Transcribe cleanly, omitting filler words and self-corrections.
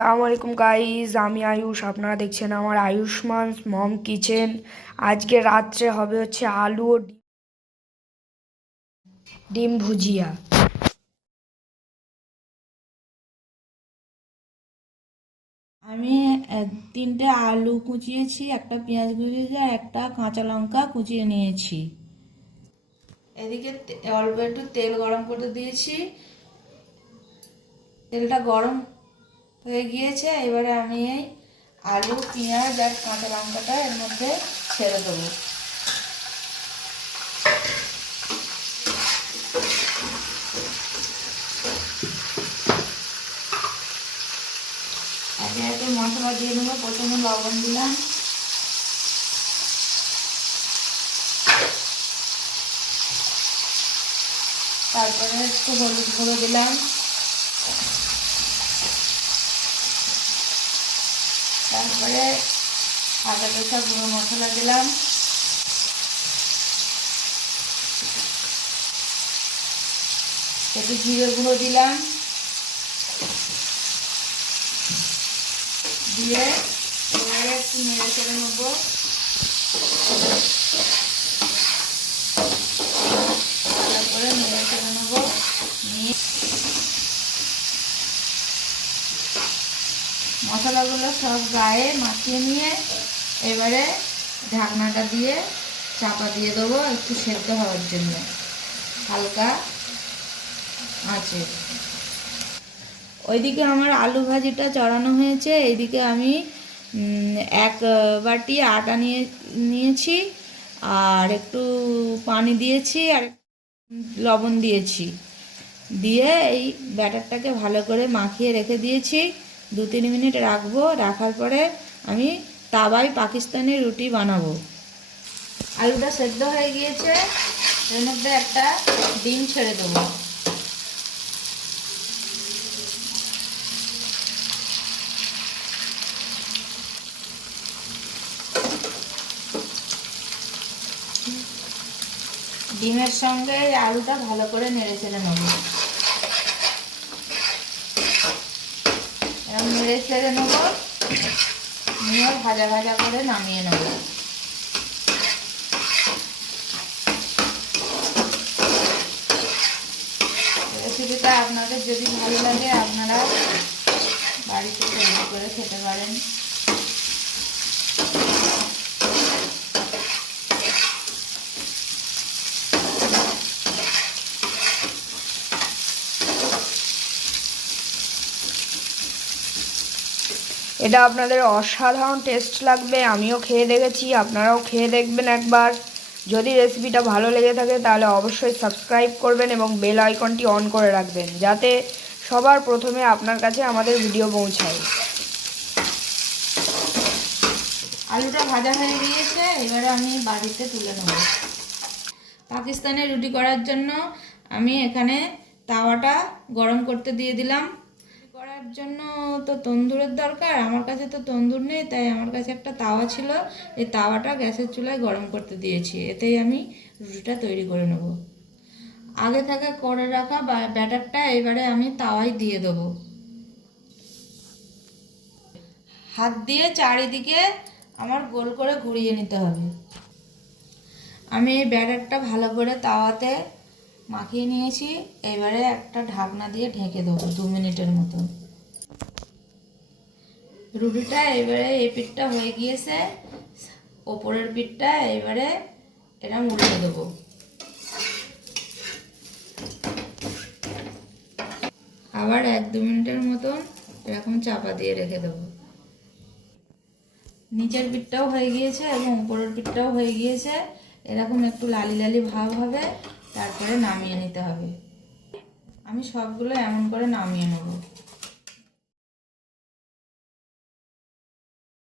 আসসালামু আলাইকুম গাইজ, আমি আয়ুষ। আপনারা দেখছেন আমার আয়ুষ্মান মম কিচেন। আজকে রাত্রে হবে হচ্ছে আলু ও ডিম ভুজিয়া। আমি তিনটে আলু কুচিয়েছি, একটা পেঁয়াজ কুচিয়েছি আর একটা কাঁচা লঙ্কা কুচিয়ে নিয়েছি। এদিকে অল্প একটু তেল গরম করতে দিয়েছি। তেলটা গরম হয়ে গিয়েছে, এবারে আমি এই আলু পেঁয়াজ আর কাঁচা লঙ্কাটা এর মধ্যে ছেড়ে দেবো। একে একে মশলা দিয়ে নেবো। প্রথমে লবণ দিলাম, তারপরে একটু হলুদ গুঁড়ো দিলাম, তারপরে আদা পেঁচা গুঁড়ো মশলা দিলাম, একটু জিরে গুঁড়ো দিলাম, দিয়ে এবারে একটু নেড়ে চেড়ে নেবো। তারপরে নেড়ে চেড়ে নেবো, নিয়ে মশলাগুলো সব গায়ে মাখিয়ে নিয়ে এবারে ঢাকনাটা দিয়ে চাপা দিয়ে দেবো একটু সেদ্ধ হওয়ার জন্য হালকা আছে। ওইদিকে আমার আলু ভাজিটা চড়ানো হয়েছে, এইদিকে আমি এক বাটি আটা নিয়েছি আর একটু পানি দিয়েছি আর লবণ দিয়েছি, দিয়ে এই ব্যাটারটাকে ভালো করে মাখিয়ে রেখে দিয়েছি। 2-3 মিনিট রাখবো। রাখার পরে আমি তাওয়ায় পাকিস্তানি রুটি বানাবো। আলুটা সেদ্ধ হয়ে গিয়েছে, এর মধ্যে একটা ডিম ছেড়ে দেবো। ডিমের সঙ্গে আলুটা ভালো করে নেড়ে চেড়ে নেব। এরকম নেড়ে চেড়ে নেব, নিয়ে ভাজা ভাজা করে নামিয়ে নেব। রেসিপিটা আপনাদের যদি ভালো লাগে আপনারা বাড়িতে তৈরি করে খেতে পারেন। এটা আপনাদের অসাধারণ টেস্ট লাগবে। আমিও খেয়ে দেখেছি, আপনারাও খেয়ে দেখবেন একবার। যদি রেসিপিটা ভালো লেগে থাকে তাহলে অবশ্যই সাবস্ক্রাইব করবেন এবং বেল আইকনটি অন করে রাখবেন, যাতে সবার প্রথমে আপনার কাছে আমাদের ভিডিও পৌঁছায়। আলুটা ভাজা হয়ে গিয়েছে, এবারে আমি বাড়িতে তুলে নেব। পাকিস্তানি রুটি করার জন্য আমি এখানে তাওয়াটা গরম করতে দিয়ে দিলাম। করার জন্য তো তন্দুরের দরকার, আমার কাছে তো তন্দুর নেই, তাই আমার কাছে একটা তাওয়া ছিল। এই তাওয়াটা গ্যাসের চুলায় গরম করতে দিয়েছি, এতেই আমি রুটিটা তৈরি করে নেব। আগে থেকে করে রাখা ব্যাটারটা এবারে আমি তাওয়ায় দিয়ে দেবো। হাত দিয়ে চারিদিকে আমার গোল করে ঘুরিয়ে নিতে হবে। আমি এই ব্যাটারটা ভালো করে তাওয়াতে মাখিয়ে নিয়েছি, এবারে একটা ঢাকনা দিয়ে ঢেকে দেবো 2 মিনিটের মতো। রুটিটা এবারে এই পিঠটা হয়ে গিয়েছে, ওপরের পিঠটা এবারে এরকম উল্টে দেবো। আবার 1-2 মিনিটের মতন এরকম চাপা দিয়ে রেখে দেবো। নিচের পিঠটাও হয়ে গিয়েছে এবং উপরের পিঠটাও হয়ে গিয়েছে, এরকম একটু লালি লালি ভাব হবে, তারপরে নামিয়ে নিতে হবে। আমি সবগুলো এমন করে নামিয়ে নেব।